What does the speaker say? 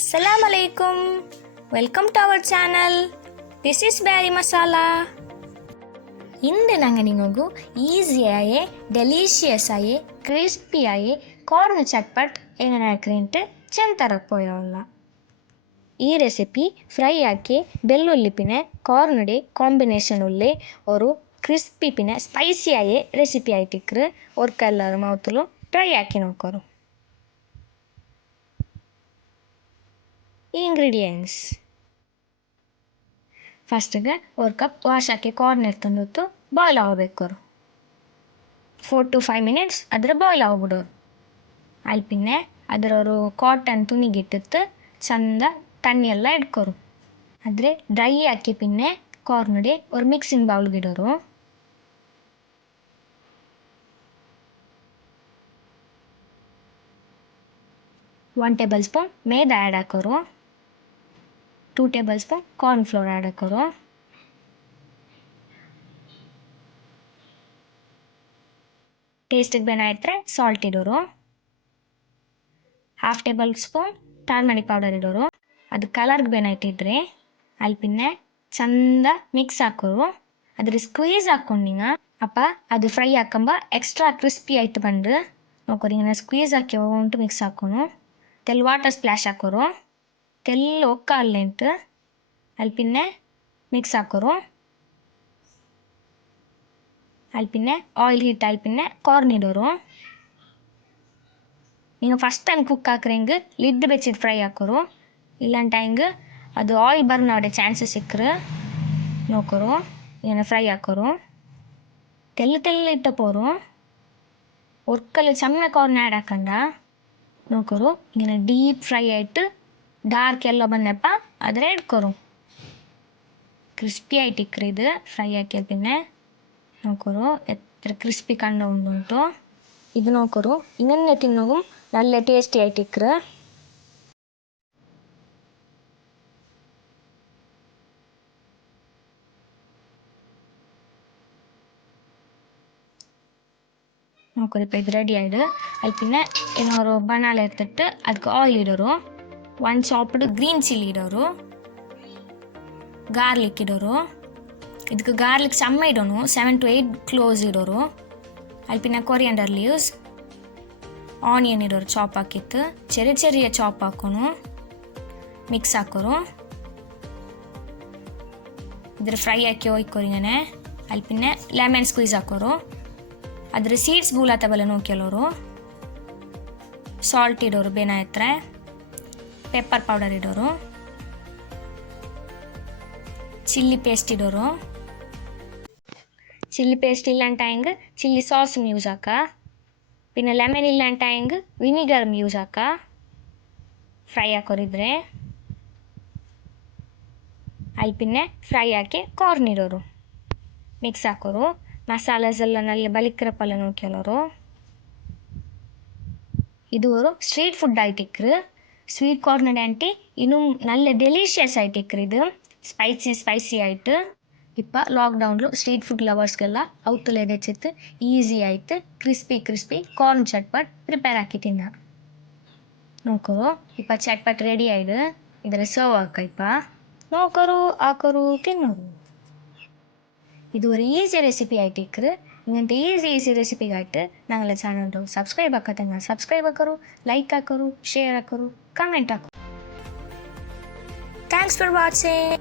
Assalamu alaikum. Welcome to our channel. This is Berry Masala. ഇന്ന് ഞങ്ങൾ നിങ്ങൾക്ക് ഈസിയായി ഡെലീഷ്യസായി ക്രിസ്പിയായി കോർൺ ചട്പട്ട് എങ്ങനെ ആക്കിയിട്ട് ചെന്തറപ്പോയുള്ള ഈ റെസിപ്പി ഫ്രൈ ആക്കി ಬೆಳ್ಳುಳ್ಳಿ പിന്നെ കോർണുടെ കോമ്പിനേഷനുള്ളിൽ ഒരു ക്രിസ്പി പിന്നെ സ്പൈസിയായി റെസിപ്പി ആയിട്ടിಕ್ಕರು ഒർക്കെല്ലാവരും മൗത്തിലും ಟ್ರೈ ಆಕಿ ನೋಡ್ಕೋರು. ಇಂಗ್ರೀಡಿಯೆಂಟ್ಸ್ ಫಸ್ಟಿಗೆ ಒಂದು ಕಪ್ ವಾಶ್ ಹಾಕಿ ಕಾರ್ನ್ ಎತ್ತಂದು ಬಾಯ್ಲ್ ಆಗಬೇಕು 4 to 5 minutes ಅದರ ಬಾಯ್ಲ್ ಆಗ್ಬಿಡೋರು. ಅಲ್ಲಿ ಪಿನ್ನೆ ಅದರವರು ಕಾಟನ್ ತುನಿಗಿಟ್ಟಿತ್ತು ಚಂದ ತಣ್ಣಿ ಎಲ್ಲ ಇಟ್ಕೋರು. ಆದರೆ ಡ್ರೈ ಹಾಕಿ ಪಿನ್ನೆ ಕಾರ್ನುಡೆ ಒಂದು ಮಿಕ್ಸಿಂಗ್ ಬೌಲ್ಗಿಡೋರು. One table spoon maida add ಹಾಕೋರು. 2 table spoon corn flour add ಹಾಕೋರು. ಟೇಸ್ಟಿಗೆ ಬೇನಾಯ್ತರೆ ಸಾಲ್ಟ್ ಇಡೋರು. 1/2 ಟೇಬಲ್ ಸ್ಪೂನ್ ಟರ್ಮರಿಕ್ ಪೌಡರ್ ಇಡೋರು. ಅದು ಕಲರ್ಗೆ ಬೇನಾಯ್ತಿದ್ರೆ ಅಲ್ಲಿ ಪಿನ್ನೆ ಚಂದ ಮಿಕ್ಸ್ ಹಾಕೋರು. ಅದ್ರ ಸ್ಕ್ವೀಸ್ ಹಾಕ್ಕೊಂಡಿಂಗ ಅಪ್ಪ ಅದು ಫ್ರೈ ಹಾಕಂಬ ಎಕ್ಸ್ಟ್ರಾ ಕ್ರಿಸ್ಪಿ ಆಯ್ತು ಬಂದು ನೋಡ್ಕೊರಿ. ಹಿಂಗೆ ಸ್ಕ್ವೀಸ್ ಹಾಕಿ ಉಂಟು ಮಿಕ್ಸ್ ಹಾಕೋನು. ತೆಲ್ ವಾಟರ್ ಸ್ಪ್ಲಾಶ್ ಹಾಕೋರು. ತೆಲ್ಲ ಒಕ್ಕ ಅಲ್ಲೆಂಟು ಅಲ್ಲಿ ಪಿನ್ನೆ ಮಿಕ್ಸ್ ಹಾಕೋರು. ಅಲ್ಲಿ ಪಿನ್ನೆ ಆಯಿಲ್ ಹೀಟ್ ಅಲ್ಲಿ ಪಿನ್ನೆ ಕಾರ್ನ್ ಇಡೋರು. ನೀವು ಫಸ್ಟ್ ಟೈಮ್ ಕುಕ್ ಹಾಕ್ರೆ ಹಿಂಗೆ ಲಿಡ್ ಬೆಚ್ಚಿಟ್ಟು ಫ್ರೈ ಹಾಕೋರು. ಇಲ್ಲಂಟ ಹಿಂಗೆ ಅದು ಆಯಿಲ್ ಬರ್ನ್ ಆಡೋ ಚಾನ್ಸಸ್ ಸಿಕ್ಕರು ನೋಕೋರು. ಏನು ಫ್ರೈ ಹಾಕೋರು. ತೆಲ್ಲ ಇಟ್ಟಪೋರು ಒರ್ಕಲ್ಲಿ ಸಣ್ಣ ಕಾರ್ನ್ ಆ್ಯಡ್ ಹಾಕಂಡ ನೋಕೋರು. ಇನ್ನು ಡೀಪ್ ಫ್ರೈ ಆಯಿತು ಡಾರ್ಕ್ ಎಲ್ಲ ಬಂದಪ್ಪ ಆದರೆ ಇಟ್ಕೋರು. ಕ್ರಿಸ್ಪಿ ಆಯ್ತು ಇಕ್ಕ್ರಿ ಇದು ಫ್ರೈ ಹಾಕಿ ಪಿನ್ನೆ ನೋಕೋರು ಎತ್ತರ ಕ್ರಿಸ್ಪಿ ಕಂಡು ಉಂಟು. ಇದು ನೋಕೋರು ಇನ್ನೊಂದು ತಿನ್ನೋಗು നല്ല ಟೇಸ್ಟಿ ಆಯ್ತು ಇಕ್ಕ್ರು. ನೋಕೋರಿ இப்போ ಇದು ರೆಡಿ ಆಯ್ತು. ಅಲ್ಲಿ ಪಿನ್ನೆ ಏನೋರು ಬನಾಲ ಎತ್ತಿಟ್ಟು ಅದಕ್ಕೆ ಆಯಿಲ್ ಇಡೋರು. 1 ಚಾಪ್ಡ್ ಗ್ರೀನ್ ಚಿಲ್ಲಿ ಇಡೋರು. ಗಾರ್ಲಿಕ್ ಇಡೋರು. ಇದಕ್ಕೆ ಗಾರ್ಲಿಕ್ ಸಮ್ಮ ಇಡೋನು 7 to 8 ಕ್ಲೋಸ್ ಇಡೋರು. ಅಲ್ಲಿ ಪಿನ್ನ ಕೊರಿಯಾಂಡರ್ ಲೀವ್ಸ್ ಆನಿಯನ್ ಇಡೋರು ಚಾಪ್ ಹಾಕಿತ್ತು. ಚೆರಿಯ ಚಾಪ್ ಹಾಕೋನು ಮಿಕ್ಸ್ ಹಾಕೋರು. ಇದ್ರ ಫ್ರೈ ಹಾಕಿ ಹೋಯ್ಕೋರಿಗನೆ ಅಲ್ಲಿ ಪಿನ್ನೆ ಲೆಮನ್ ಸ್ಕ್ವೀಸ್ ಹಾಕೋರು. ಅದ್ರ ಸೀಡ್ಸ್ ಬೂಲಾತವಲ್ಲ ನೋಕ್ಯಲೋರು. ಸಾಲ್ಟ್ ಇಡೋರು ಬೇನ ಹತ್ರ. ಪೆಪ್ಪರ್ ಪೌಡರ್ ಇಡೋರು. ಚಿಲ್ಲಿ ಪೇಸ್ಟ್ ಇಡೋರು. ಚಿಲ್ಲಿ ಪೇಸ್ಟ್ ಇಲ್ಲಂಟ ಹಿಂಗೆ ಚಿಲ್ಲಿ ಸಾಸ್ ಯೂಸ್ ಹಾಕ. പിന്നെ ಲೆಮನ್ ಇಲ್ಲಂಟ ಹಿಂಗೆ ವಿನಿಗರ್ ಯೂಸ್ ಹಾಕ. ಫ್ರೈ ಹಾಕೋರಿದ್ರೆ ಅಲ್ಲಿ ಪಿನ್ನೆ ಫ್ರೈ ಹಾಕಿ ಕಾರ್ನ್ ಇಡೋರು. ಮಿಕ್ಸ್ ಹಾಕೋರು. ಮಸಾಲಾಸ್ ಎಲ್ಲ നല്ല ಬಲಿಕ್ರಪ್ಪಲ್ಲ ನೋಕ್ಯಲೋರು. ಇದು ഒരു ಸ್ಟ್ರೀಟ್ ಫುಡ್ ആയിട്ടിಕ್ಕರು. ಸ್ವೀಟ್ ಕಾರ್ನ್ ಆಂಟಿ ಇನ್ನೂ നല്ല ಡೆಲಿಷಿಯಸ್ ആയിട്ടിಕ್ಕರು. ಇದು ಸ್ಪೈಸಿ ಆಯಿತು. ಇಪ್ಪ ಲಾಕ್ಡೌನ್ಲು ಸ್ಟ್ರೀಟ್ ಫುಡ್ ಲವರ್ಸ್ಗೆಲ್ಲ ಔತಲೆ ಹೆಚ್ಚಿತ್ತು ಈಸಿ ಆಯಿತು. ಕ್ರಿಸ್ಪಿ ಕಾರ್ನ್ ಚಟ್ಪಟ್ ಪ್ರಿಪೇರ್ ಹಾಕಿ ತಿನ್ನ ನೋಕೋರು. ಇಪ್ಪ ಚಟ್ಪಟ್ ರೆಡಿ ಆಯ್ತು. ಇದರ ಸರ್ವ್ ಹಾಕ ಇಪ್ಪ ನೋಕೋರು ಹಾಕೋರು ತಿನ್ನೋರು. ಇದು ഒരു ಈಸಿ ರೆಸಿಪಿ ആയിട്ടിಕ್ಕರು. ഇങ്ങനത്തെ ഈസി റെസിപ്പിയായിട്ട് ഞങ്ങളുടെ ചാനൽ സബ്സ്ക്രൈബ് ആക്കാത്ത സബ്സ്ക്രൈബ് ആക്കറു, ലൈക്ക് ആക്കറു, ഷെയർ ആക്കറു, കമൻറ്റ് ആക്കറു. Thanks for watching.